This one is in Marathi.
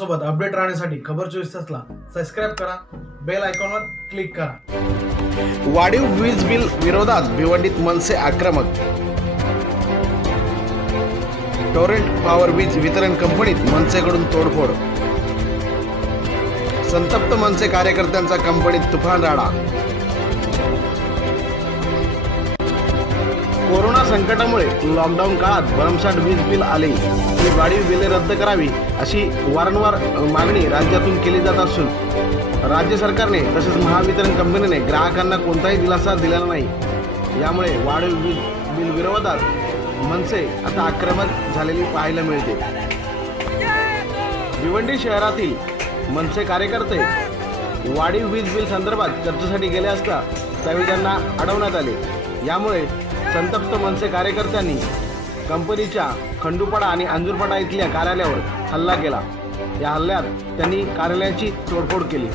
बातम्यांसोबत अपडेट राहण्यासाठी खबर 24 तासला सबस्क्राइब करा, बेल आयकॉनवर क्लिक करा। वाढीव वीज बिल विरोधात भिवंडीत मनसे आक्रमक। टोरेंट पॉवर वीज वितरण कंपनीत मनसेकडून तोडफोड। संतप्त मनसे कार्यकर्त्यांचा कंपनीत तुफान राडा। कोरोना संकटामुळे लॉकडाऊन काळात भरमसाठ वीज बिल आले, ही वाढीव बिले रद्द करावी अशी वारंवार मागणी राज्यातून केली जात असून राज्य सरकारने तसेच महावितरण कंपनीने ग्राहकांना कोणताही दिलासा दिलेला नाही। यामुळे वाढीव वीज बिल विरोधात मनसे आता आक्रमक झालेली पाहायला मिळते। भिवंडी शहरातील मनसे कार्यकर्ते वाढीव वीज बिल संदर्भात चर्चेसाठी गेले असता त्यावेळी त्यांना अडवण्यात आले। यामुळे संतप्त मनसे कार्यकर्त्यांनी कंपनीच्या खंडूपाडा आणि अंजूरपाडा इथल्या कार्यालयावर हल्ला केला। या हल्ल्यात त्यांनी कार्यालयाची तोडफोड केली।